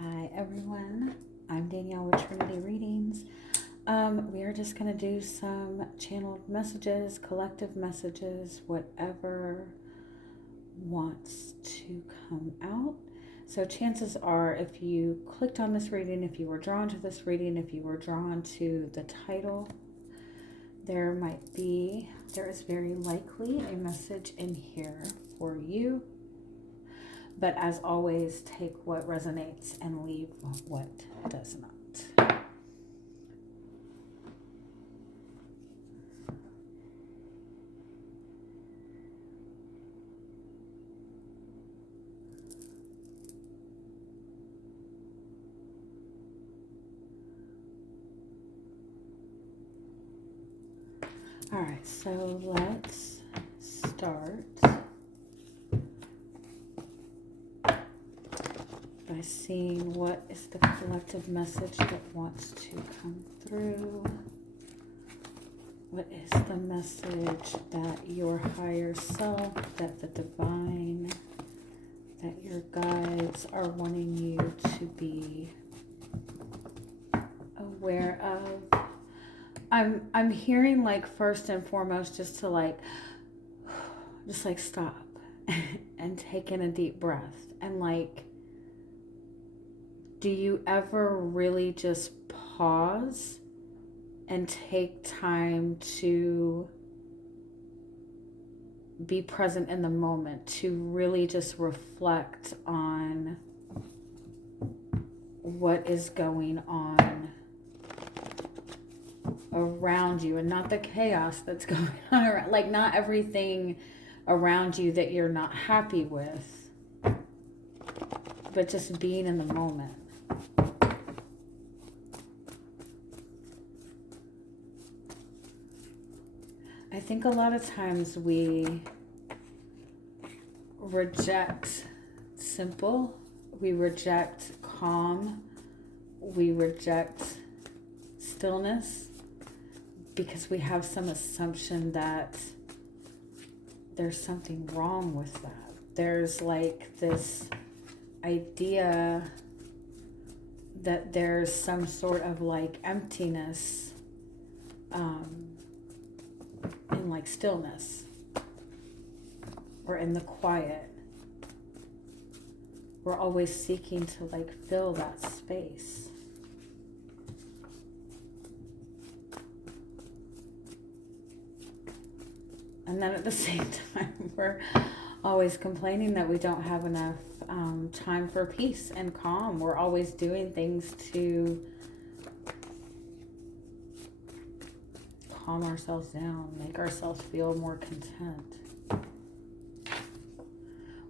Hi everyone, I'm Danielle with Trinity Readings. We are just going to do some channeled messages, collective messages, whatever wants to come out. So chances are, if you clicked on this reading, if you were drawn to this reading, if you were drawn to the title, there is very likely a message in here for you. But as always, take what resonates and leave what does not. All right, so let's start by seeing what is the collective message that wants to come through. What is the message that your higher self, that the divine, that your guides are wanting you to be aware of? I'm hearing, like, first and foremost, just to stop and take in a deep breath. And like, do you ever really just pause and take time to be present in the moment, to really just reflect on what is going on around you, and not the chaos that's going on around, like not everything around you that you're not happy with, but just being in the moment. I think a lot of times we reject simple, we reject calm, we reject stillness because we have some assumption that there's something wrong with that. There's like this idea that there's some sort of like emptiness in like stillness or in the quiet. We're always seeking to like fill that space. And then at the same time, we're always complaining that we don't have enough time for peace and calm. We're always doing things to calm ourselves down, make ourselves feel more content.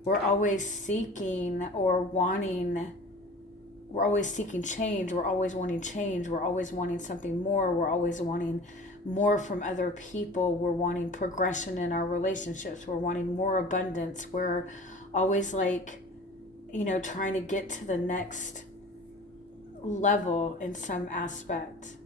We're always seeking or wanting, we're always seeking change. We're always wanting change. We're always wanting something more. We're always wanting more from other people. We're wanting progression in our relationships. We're wanting more abundance. We're always like, trying to get to the next level in some aspect.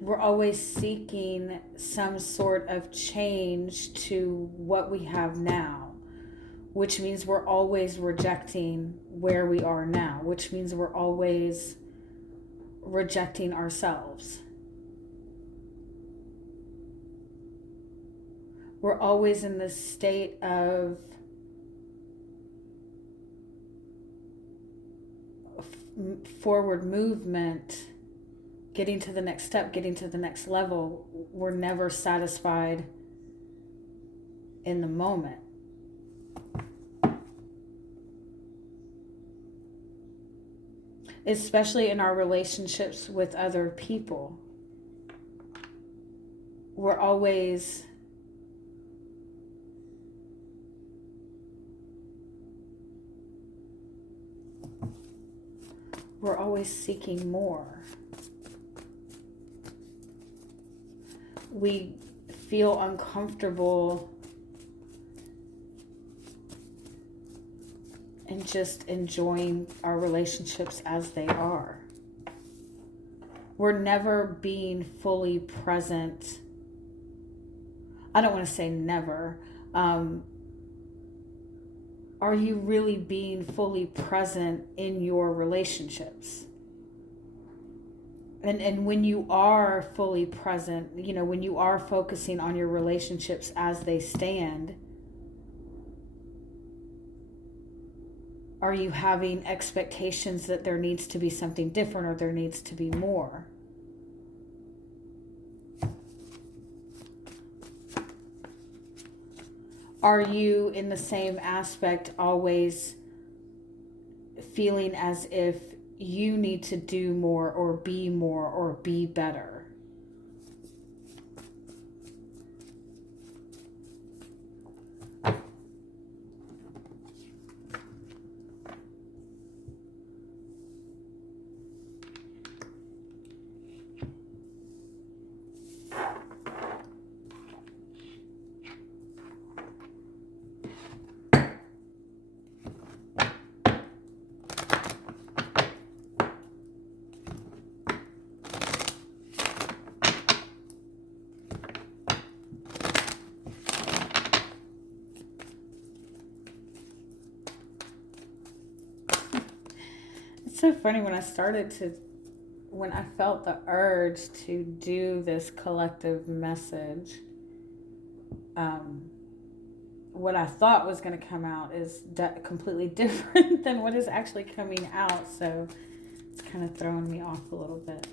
We're always seeking some sort of change to what we have now, which means we're always rejecting where we are now, which means we're always rejecting ourselves. We're always in this state of forward movement, getting to the next step, getting to the next level. We're never satisfied in the moment. Especially in our relationships with other people. We're always seeking more. We feel uncomfortable and just enjoying our relationships as they are. We're never being fully present. I don't want to say never. are you really being fully present in your relationships? And when you are fully present, you know, when you are focusing on your relationships as they stand, are you having expectations that there needs to be something different or there needs to be more? Are you in the same aspect always feeling as if you need to do more or be better? It's so funny when I felt the urge to do this collective message, what I thought was going to come out is completely different than what is actually coming out. So it's kind of throwing me off a little bit.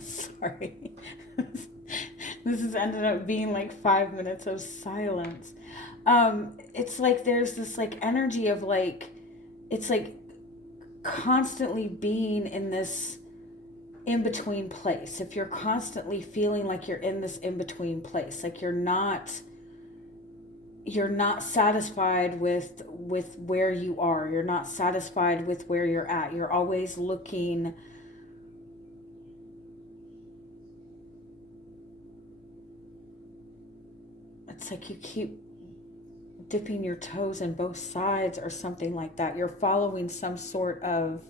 Sorry. This has ended up being like 5 minutes of silence. It's like there's this like energy of like, it's like constantly being in this in-between place. If you're constantly feeling like you're in this in-between place, like you're not satisfied with where you are, you're not satisfied with where you're at, you're always looking, it's like you keep dipping your toes in both sides or something like that. You're following some sort of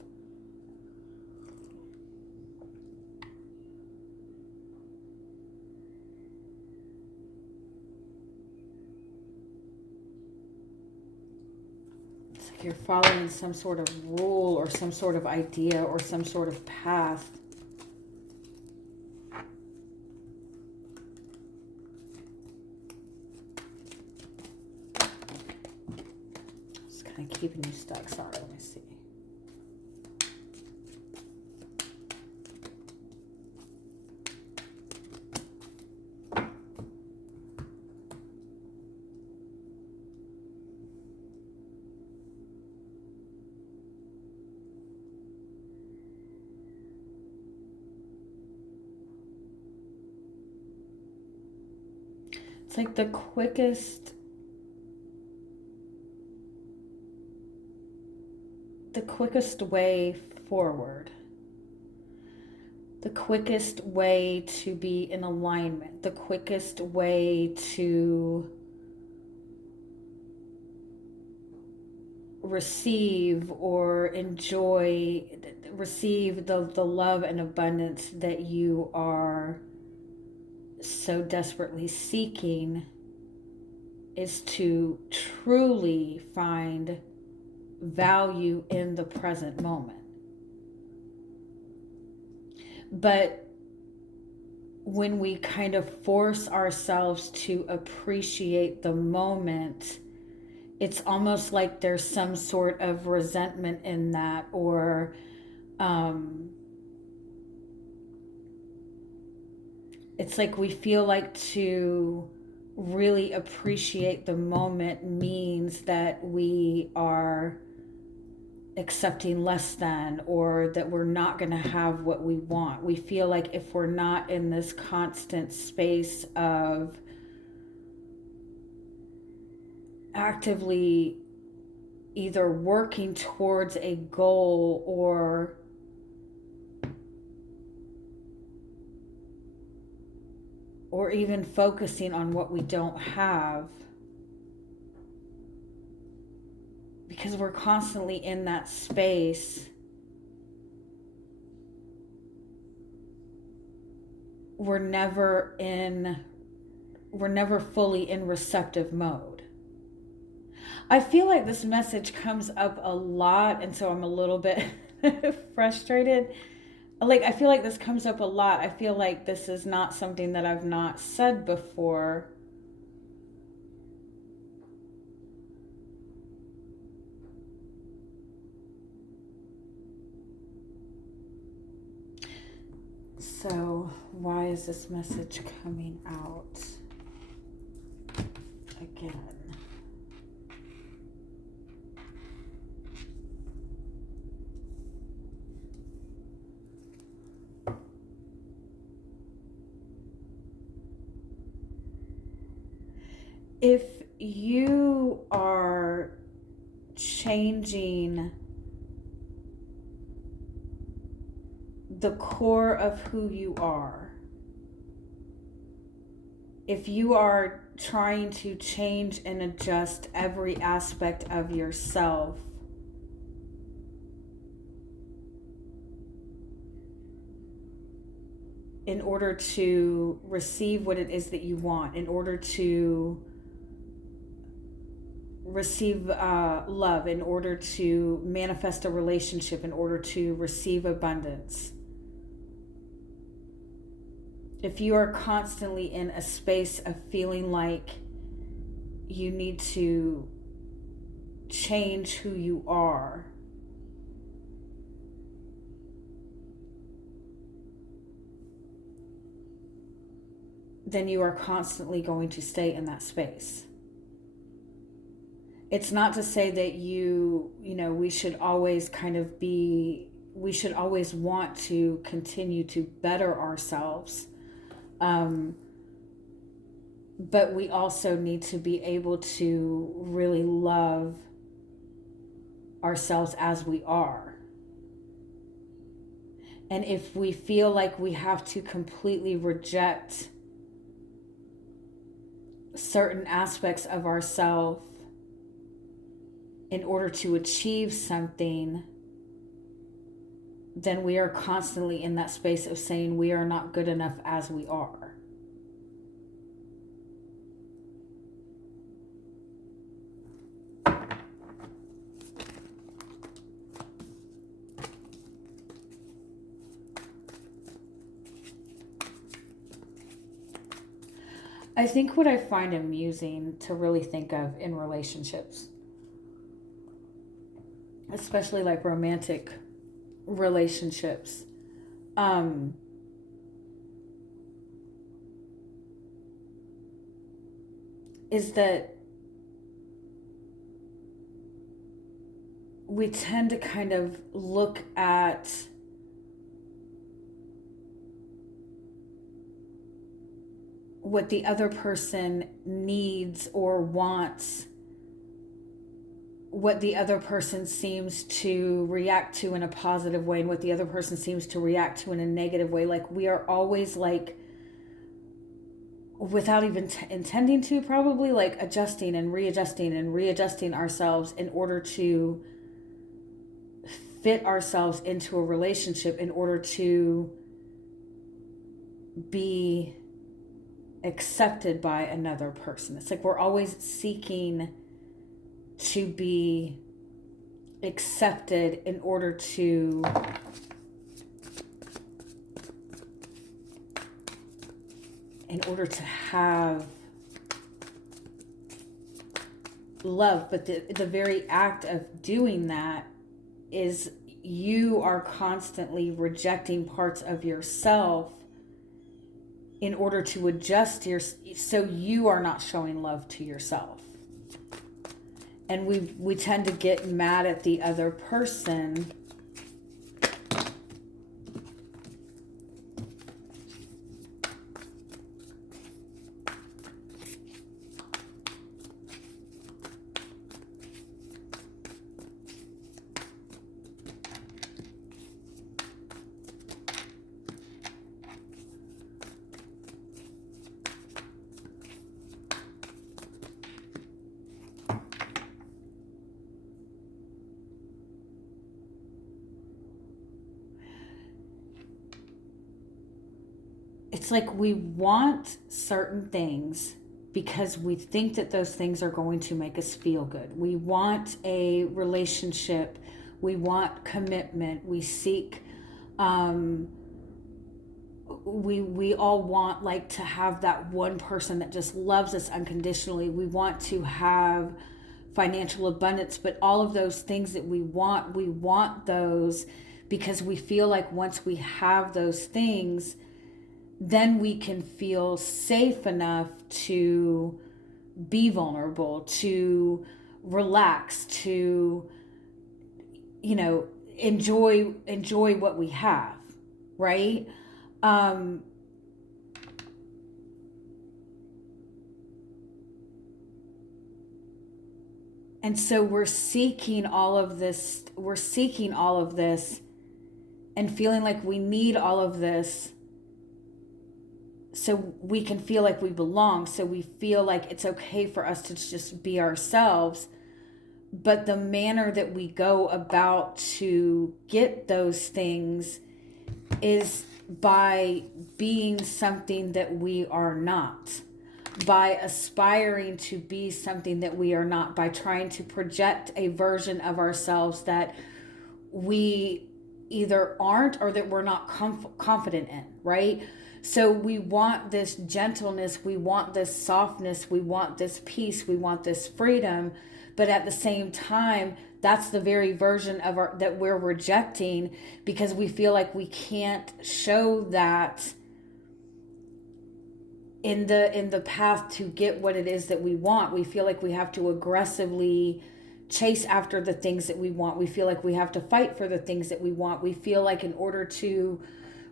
you're following some sort of rule or some sort of idea or some sort of path. Just kind of keeping you stuck. Sorry, let me see. It's like the quickest way forward, the quickest way to be in alignment, the quickest way to receive or receive the love and abundance that you are so desperately seeking, is to truly find value in the present moment. But when we kind of force ourselves to appreciate the moment, it's almost like there's some sort of resentment in that, or it's like we feel like to really appreciate the moment means that we are accepting less than, or that we're not going to have what we want. We feel like if we're not in this constant space of actively either working towards a goal or even focusing on what we don't have, because we're constantly in that space, we're never fully in receptive mode. I feel like this message comes up a lot, and so I'm a little bit frustrated. Like, I feel like this comes up a lot. I feel like this is not something that I've not said before. So, why is this message coming out again? If you are changing the core of who you are, if you are trying to change and adjust every aspect of yourself, in order to receive what it is that you want, in order to receive love, in order to manifest a relationship, in order to receive abundance, if you are constantly in a space of feeling like you need to change who you are, then you are constantly going to stay in that space. It's not to say that we should always we should always want to continue to better ourselves. But we also need to be able to really love ourselves as we are. And if we feel like we have to completely reject certain aspects of ourselves in order to achieve something, then we are constantly in that space of saying we are not good enough as we are. I think what I find amusing to really think of in relationships, especially like romantic relationships, is that we tend to kind of look at what the other person needs or wants, what the other person seems to react to in a positive way, and what the other person seems to react to in a negative way. Like, we are always, like, without even intending to, probably, like, adjusting and readjusting ourselves in order to fit ourselves into a relationship, in order to be accepted by another person. It's like we're always seeking to be accepted in order to in order to have love. But the very act of doing that is you are constantly rejecting parts of yourself in order to adjust so you are not showing love to yourself. And we tend to get mad at the other person it's like we want certain things because we think that those things are going to make us feel good. We want a relationship. We want commitment. We seek, we all want like to have that one person that just loves us unconditionally. We want to have financial abundance, but all of those things that we want those because we feel like once we have those things, then we can feel safe enough to be vulnerable, to relax, to, you know, enjoy what we have, right? And so we're seeking all of this and feeling like we need all of this so we can feel like we belong, so we feel like it's okay for us to just be ourselves. But the manner that we go about to get those things is by being something that we are not, by aspiring to be something that we are not, by trying to project a version of ourselves that we either aren't or that we're not confident in, right? So we want this gentleness, we want this softness, we want this peace, we want this freedom, but at the same time, that's the very version of that we're rejecting because we feel like we can't show that in the path to get what it is that we want. We feel like we have to aggressively chase after the things that we want. We feel like we have to fight for the things that we want. We feel like in order to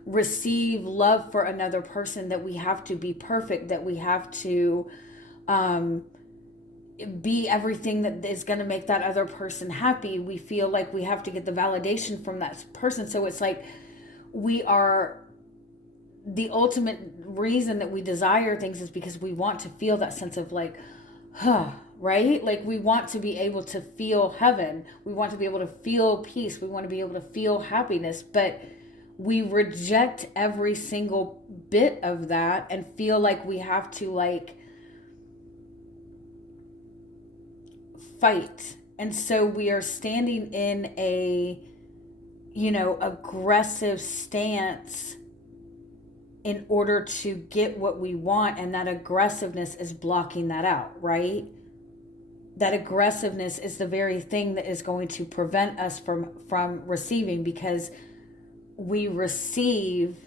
receive love for another person that we have to be perfect, that we have to be everything that is going to make that other person happy. We feel like we have to get the validation from that person. So it's like we are, the ultimate reason that we desire things is because we want to feel that sense of like, right? Like we want to be able to feel heaven. We want to be able to feel peace. We want to be able to feel happiness, but we reject every single bit of that and feel like we have to like fight. And so we are standing in a, aggressive stance in order to get what we want. And that aggressiveness is blocking that out, right? That aggressiveness is the very thing that is going to prevent us from receiving, because we receive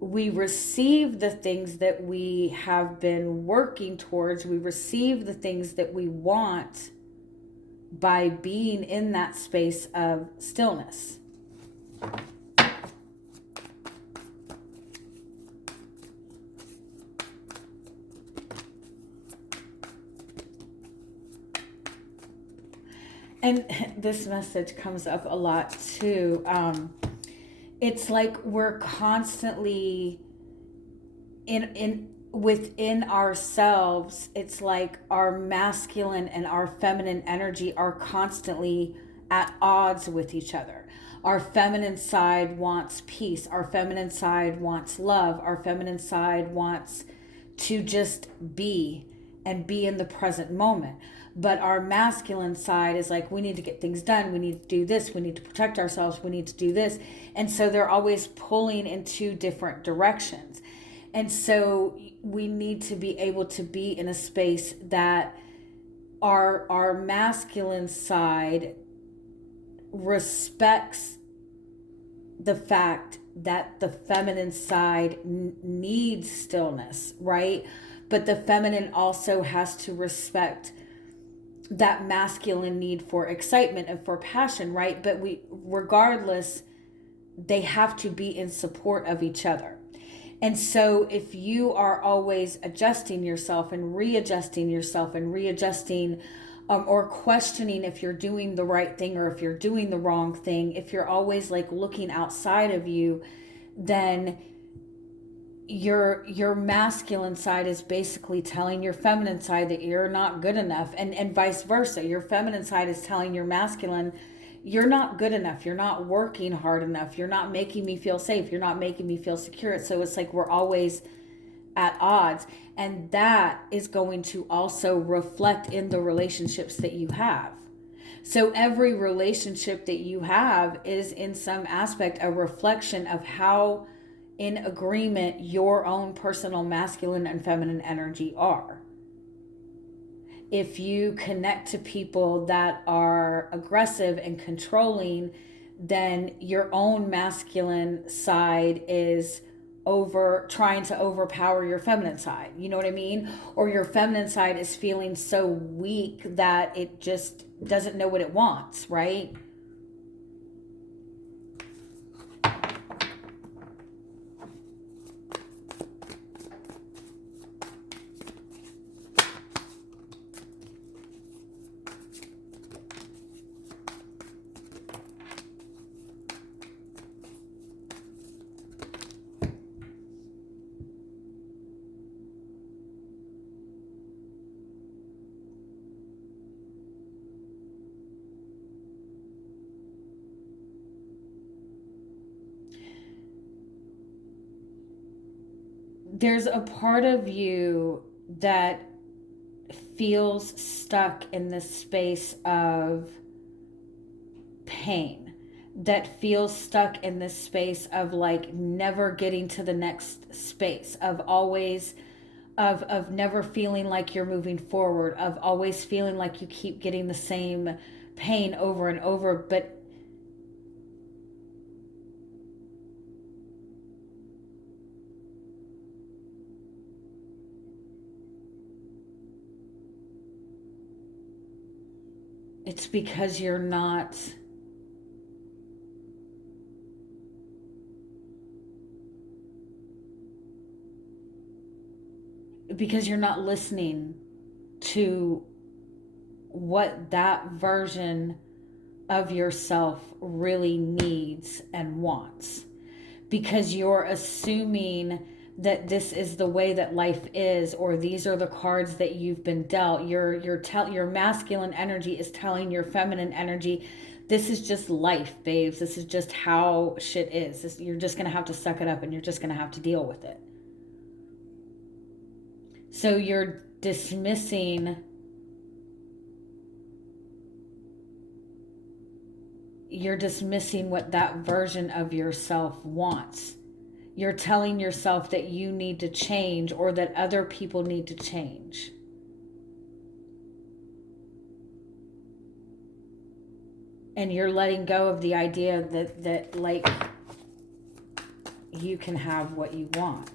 the things that we have been working towards. We receive the things that we want by being in that space of stillness. And this message comes up a lot too. It's like we're constantly within ourselves. It's like our masculine and our feminine energy are constantly at odds with each other. Our feminine side wants peace. Our feminine side wants love. Our feminine side wants to just be and be in the present moment. But our masculine side is like, we need to get things done. We need to do this. We need to protect ourselves. We need to do this. And so they're always pulling in two different directions. And so we need to be able to be in a space that our masculine side respects the fact that the feminine side needs stillness, right? But the feminine also has to respect that masculine need for excitement and for passion, right? But regardless, they have to be in support of each other. And so if you are always adjusting yourself and readjusting or questioning if you're doing the right thing or if you're doing the wrong thing, if you're always like looking outside of you, then your masculine side is basically telling your feminine side that you're not good enough, and vice versa. Your feminine side is telling your masculine, you're not good enough, you're not working hard enough, you're not making me feel safe, you're not making me feel secure. So it's like we're always at odds, and that is going to also reflect in the relationships that you have. So every relationship that you have is in some aspect a reflection of how in agreement your own personal masculine and feminine energy are. If you connect to people that are aggressive and controlling, then your own masculine side is trying to overpower your feminine side. You know what I mean? Or your feminine side is feeling so weak that it just doesn't know what it wants, right? There's a part of you that feels stuck in this space of pain, that feels stuck in this space of like never getting to the next space, of always of never feeling like you're moving forward, of always feeling like you keep getting the same pain over and over. But it's because you're not listening to what that version of yourself really needs and wants, because you're assuming that this is the way that life is, or these are the cards that you've been dealt. Your masculine energy is telling your feminine energy, this is just life, babes. This is just how shit is. You're just going to have to suck it up and you're just going to have to deal with it. So you're dismissing what that version of yourself wants. You're telling yourself that you need to change, or that other people need to change. And you're letting go of the idea that like you can have what you want.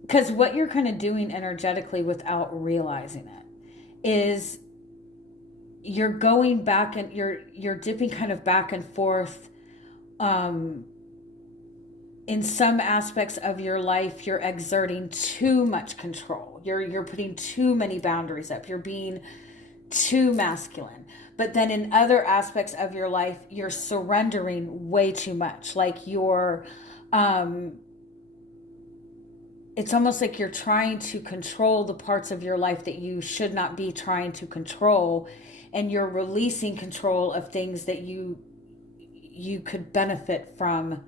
Because what you're kind of doing energetically without realizing it is you're going back and you're dipping kind of back and forth. In some aspects of your life, you're exerting too much control. You're putting too many boundaries up. You're being too masculine. But then in other aspects of your life, you're surrendering way too much. Like it's almost like you're trying to control the parts of your life that you should not be trying to control, and you're releasing control of things that you could benefit from.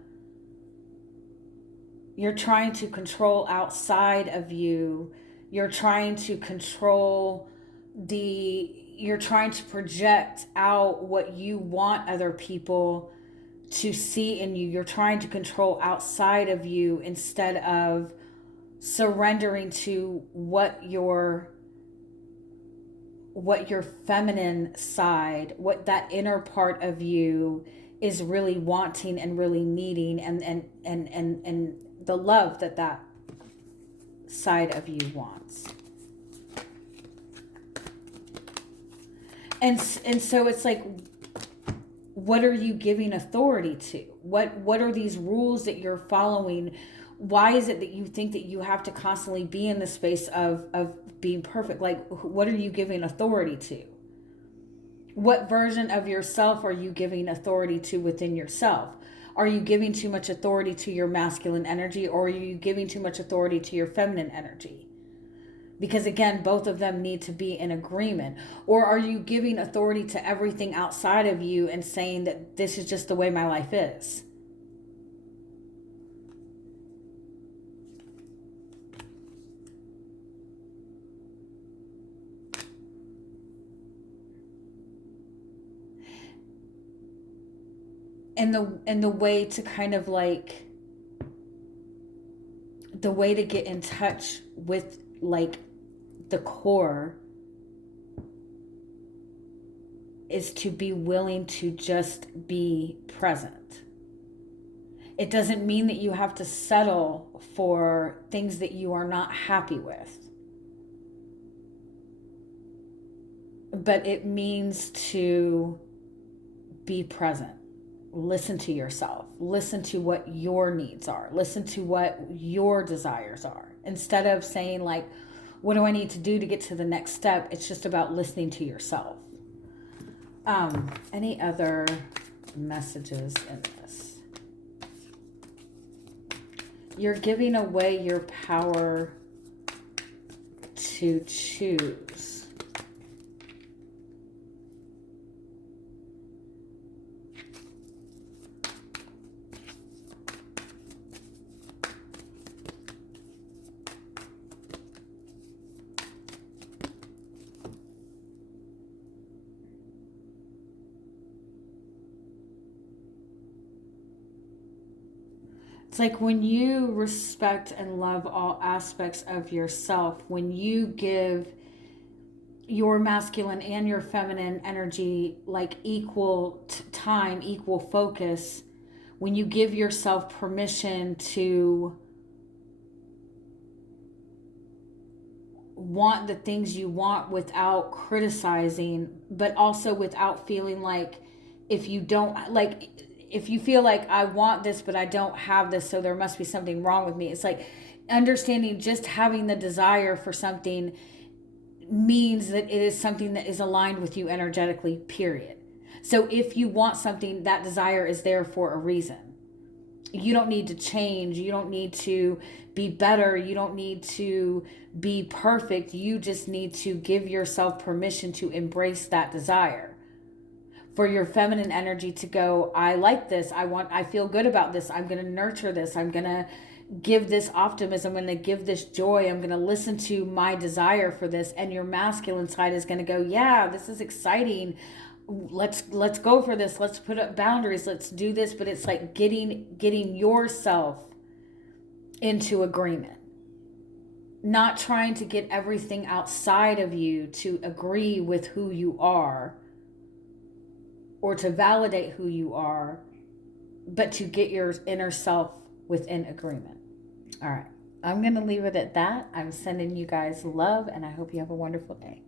You're trying to control outside of you You're trying to control you're trying to project out what you want other people to see in you. You're trying to control outside of you instead of surrendering to what your feminine side, what that inner part of you is really wanting and really needing, and the love that side of you wants. And so it's like, what are you giving authority to? What are these rules that you're following? Why is it that you think that you have to constantly be in the space of being perfect? Like, what are you giving authority to? What version of yourself are you giving authority to within yourself? Are you giving too much authority to your masculine energy, or are you giving too much authority to your feminine energy? Because again, both of them need to be in agreement. Or are you giving authority to everything outside of you and saying that this is just the way my life is? And the way to kind of like, the way to get in touch with like the core is to be willing to just be present. It doesn't mean that you have to settle for things that you are not happy with. But it means to be present. Listen to yourself. Listen to what your needs are. Listen to what your desires are. Instead of saying like, what do I need to do to get to the next step? It's just about listening to yourself. Any other messages in this? You're giving away your power to choose. It's like when you respect and love all aspects of yourself, when you give your masculine and your feminine energy like equal time, equal focus, when you give yourself permission to want the things you want without criticizing, but also without feeling like, if you don't, like, if you feel like I want this but I don't have this, so there must be something wrong with me. It's like understanding just having the desire for something means that it is something that is aligned with you energetically, period. So if you want something, that desire is there for a reason. You don't need to change. You don't need to be better. You don't need to be perfect. You just need to give yourself permission to embrace that desire. For your feminine energy to go, I like this. I feel good about this. I'm going to nurture this. I'm going to give this optimism. I'm going to give this joy. I'm going to listen to my desire for this. And your masculine side is going to go, yeah, this is exciting. Let's go for this. Let's put up boundaries. Let's do this. But it's like getting yourself into agreement. Not trying to get everything outside of you to agree with who you are, or to validate who you are, but to get your inner self within agreement. All right, I'm going to leave it at that. I'm sending you guys love, and I hope you have a wonderful day.